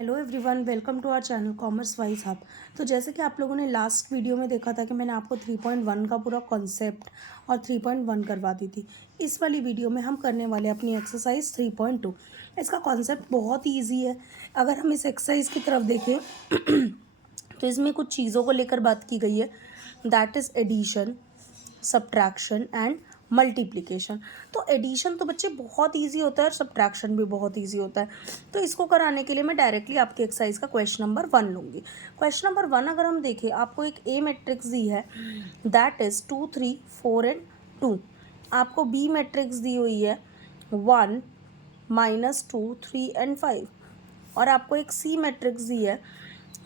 Hello everyone, welcome to our channel commerce wise hub. तो जैसे कि आप लोगों ने लास्ट वीडियो में देखा था कि मैंने आपको 3.1 का पूरा कॉन्सेप्ट और 3.1 करवा दी थी। इस वाली वीडियो में हम करने वाले अपनी एक्सरसाइज 3.2। इसका कॉन्सेप्ट बहुत ही ईजी है। अगर हम इस एक्सरसाइज की तरफ देखें तो इसमें कुछ चीज़ों को लेकर बात की गई है, that is addition, subtraction and multiplication. तो एडिशन तो बच्चे बहुत इजी होता है और सब्ट्रैक्शन भी बहुत इजी होता है। तो इसको कराने के लिए मैं डायरेक्टली आपकी एक्सरसाइज का क्वेश्चन नंबर 1 लूँगी। क्वेश्चन नंबर 1 अगर हम देखें, आपको एक ए मैट्रिक्स दी है, दैट इज़ 2 3 4 एंड 2। आपको बी मैट्रिक्स दी हुई है 1 -2 3 एंड 5। और आपको एक सी मैट्रिक्स दी है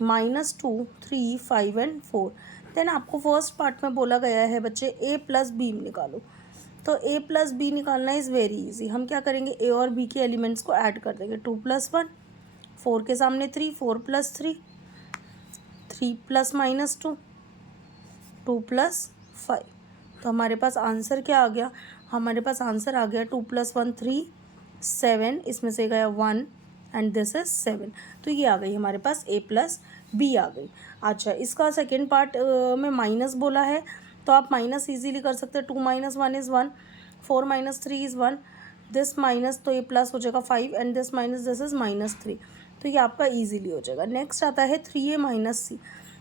-2 3 5 एंड 4। देन आपको फर्स्ट पार्ट में बोला गया है बच्चे ए प्लस बी निकालो। तो ए प्लस बी निकालना इज़ वेरी इजी। हम क्या करेंगे, ए और बी के एलिमेंट्स को ऐड कर देंगे। 2 + 1, 4 के सामने 3, 4 + 3, 3 + -2, 2 + 5। तो हमारे पास आंसर क्या आ गया, हमारे पास आंसर आ गया 2 + 1 3 7, इसमें से गया 1 एंड दिस इज 7। तो ये आ गई हमारे पास ए प्लस बी आ गई। अच्छा, इसका सेकेंड पार्ट में माइनस बोला है, तो आप माइनस इजीली कर सकते हैं। 2 - 1 इज़ 1, 4 - 3 इज़ 1, दिस माइनस तो ये प्लस हो जाएगा 5 and this minus this is -3। तो ये आपका इजीली हो जाएगा। नेक्स्ट आता है 3a - c।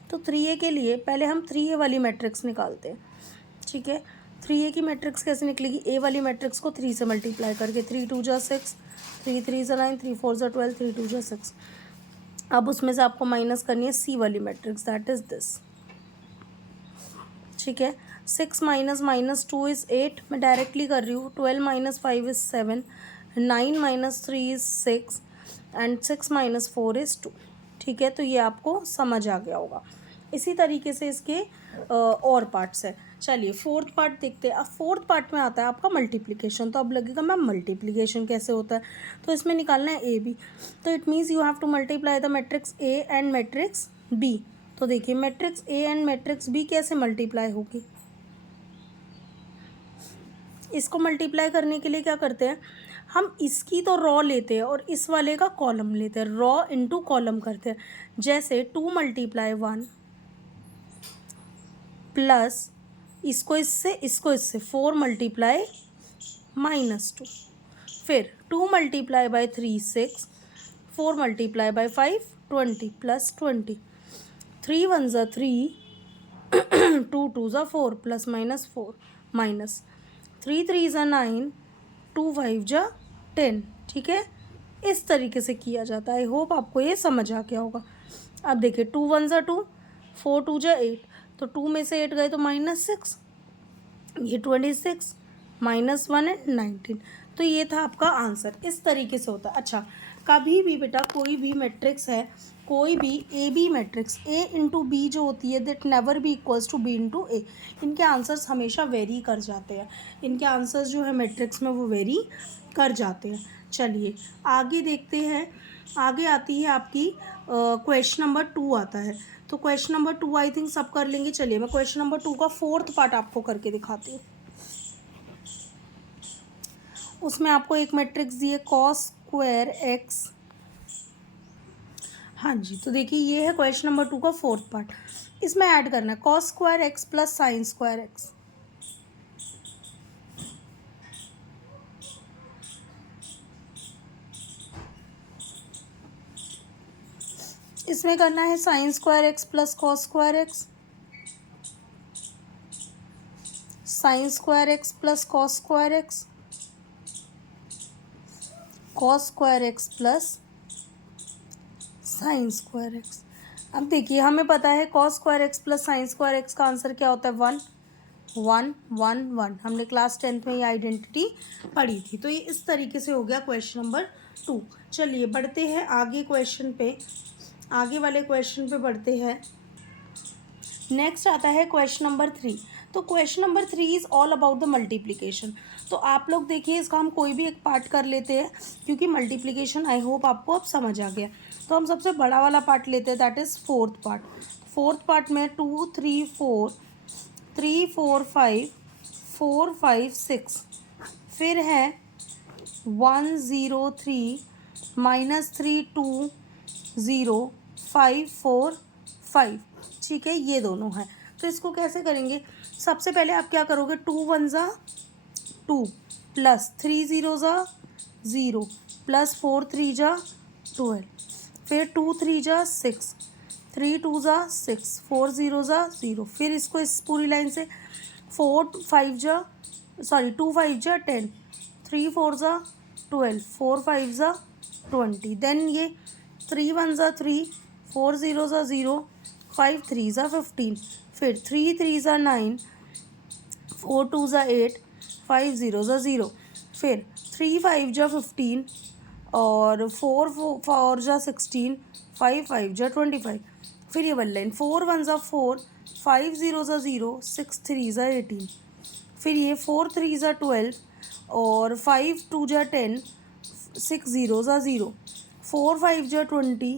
तो 3a के लिए पहले हम 3a वाली मैट्रिक्स निकालते हैं। ठीक है, 3a की मैट्रिक्स कैसे निकलेगी, ए वाली मैट्रिक्स को 3 से मल्टीप्लाई करके। 3 2 = 6, 3 3 = 9, 3 4 = 12, 3 2 = 6। अब उसमें से आपको माइनस करनी है सी वाली मैट्रिक्स, दैट इज दिस। ठीक है, 6 - -2 इज़ 8, मैं डायरेक्टली कर रही हूँ। 12 - 5 इज़ 7, 9 - 3 इज़ 6 एंड 6 - 4 इज़ 2। ठीक है, तो ये आपको समझ आ गया होगा। इसी तरीके से इसके और पार्ट्स है। चलिए फोर्थ पार्ट देखते हैं। अब फोर्थ पार्ट में आता है आपका मल्टीप्लिकेशन। तो अब लगेगा मैम मल्टीप्लिकेशन कैसे होता है, तो इसमें निकालना है ए बी। तो it means you have to multiply the matrix A and matrix B. तो देखिए matrix A and matrix B कैसे मल्टीप्लाई होगी। इसको मल्टीप्लाई करने के लिए क्या करते हैं, हम इसकी तो रॉ लेते हैं और इस वाले का कॉलम लेते हैं, रॉ इनटू कॉलम करते हैं। जैसे 2 × 1 प्लस इसको इससे 4 × -2, फिर 2 × 3 6, 4 × 5 20 प्लस 20, 3 1 ज़ा 3, 2 2 ज़ा 4 प्लस माइनस 4 माइनस 3 3 ज़ा 9, 2 5 ज़ा 10। ठीक है, इस तरीके से किया जाता है। आई होप आपको ये समझ आ गया होगा। अब देखिए 2 1 ज़ा 2, 4 2 ज़ा 8, तो 2 में से 8 गए तो -6, ये 26 -1 एंड 19। तो ये था आपका आंसर। इस तरीके से होता है। अच्छा, कभी भी बेटा कोई भी मैट्रिक्स है, कोई भी A B matrix, A into B जो होती है that never be equals to B into A. इनके आंसर्स हमेशा वेरी कर जाते हैं। इनके आंसर्स जो है मैट्रिक्स में वो वेरी कर जाते हैं। चलिए आगे देखते हैं। आगे आती है आपकी क्वेश्चन नंबर 2 आता है। तो क्वेश्चन नंबर 2 आई थिंक सब कर लेंगे। चलिए मैं क्वेश्चन नंबर 2 का फोर्थ पार्ट आपको करके दिखाती हूँ। उसमें आपको एक मैट्रिक्स दी है cos²x। हाँ जी, तो देखिए ये है क्वेश्चन नंबर 2 का फोर्थ पार्ट। इसमें ऐड करना है cos² प्लस sin²x। इसमें करना है sin² plus cos²x, sin² plus cos² cos² plus sin²x। अब देखिए हमें पता है cos² प्लस sin² का आंसर क्या होता है, 1 1 1 1। हमने क्लास 10th में ये आइडेंटिटी पढ़ी थी। तो ये इस तरीके से हो गया क्वेश्चन नंबर 2। चलिए बढ़ते हैं आगे क्वेश्चन पे, आगे वाले क्वेश्चन पे बढ़ते हैं। नेक्स्ट आता है क्वेश्चन नंबर 3। तो question number 3 is all about the multiplication. तो आप लोग देखिए इसका हम कोई भी एक पार्ट कर लेते हैं, क्योंकि मल्टीप्लिकेशन आई होप आपको अब समझ आ गया। तो हम सबसे बड़ा वाला पार्ट लेते हैं, that is fourth part. Fourth part में 2 3 4, 3 4 5, 4 5 6, फिर है 1 0 3, -3 2, 0 5 4 5, ठीक है, ये दोनों है। तो इसको कैसे करेंगे, सबसे पहले आप क्या करोगे, 2 1 ज़ा 2 प्लस 3 0 ज़ा 0 प्लस 4 3 जा 12, फिर 2 3 जा 6, 3 2 ज़ा 6, 4 0 ज़ा 0, फिर इसको इस पूरी लाइन से 4 5 जा 2 5 जा 10, 3 4 ज़ा 12, 4 5 ज़ा 20, देन ये 3 1 ज़ा 3, 4 0 ज़ा 0, 5 3 ज़ा 15, फिर 3 3 ज़ा 9, 4 2 ज़ा 8, 5 0 ज़ा 0, फिर 3 5 जा 15 और 4 4 जा 16, 5 5 जा 25, फिर ये वाली लाइन 4 1 ज़ा 4, 5 0 ज़ा 0, 6 3 ज़ा 18, फिर ये 4 3 ज़ा 12 और 5 2 जा 10, 6 0 ज़ा 0, 4 5 जा 20,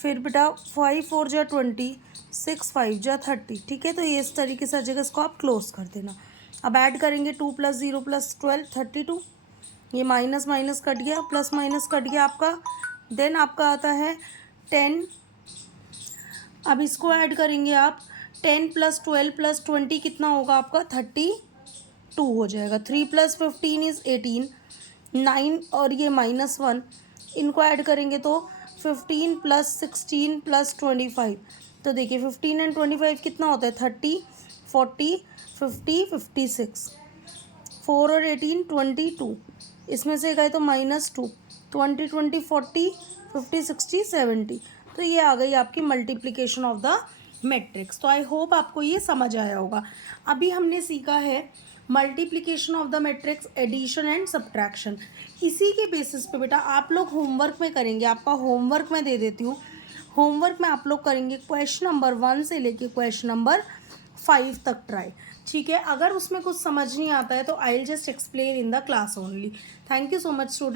फिर बेटा 5 4 जा 20, 6 5 जा 30, ठीक है। तो ये इस तरीके से हर जगह इसको आप क्लोज कर देना। अब ऐड करेंगे 2 + 0 + 12 32, ये माइनस माइनस कट गया, प्लस माइनस कट गया आपका, देन आपका आता है 10। अब इसको ऐड करेंगे आप, 10 + 12 + 20 कितना होगा आपका, 32 हो जाएगा। 3 + 15 इज़ 18, 9 और ये -1, इनको ऐड करेंगे तो 15 + 16 + 25, तो देखिए 15 एंड 25 कितना होता है, 30 40 50 56, 4 और 18 22, इसमें से गए तो -2, 20 20 40 50 60 70, तो ये आ गई आपकी मल्टीप्लिकेशन ऑफ द मैट्रिक्स। तो आई होप आपको ये समझ आया होगा। अभी हमने सीखा है multiplication of the matrix, addition and subtraction. इसी के बेसिस पे बेटा आप लोग होमवर्क में करेंगे, आपका होमवर्क मैं दे देती हूँ। होमवर्क में आप लोग करेंगे क्वेश्चन नंबर 1 से लेके क्वेश्चन नंबर 5 तक ट्राई, ठीक है। अगर उसमें कुछ समझ नहीं आता है तो I will just explain in the class only. Thank you so much student.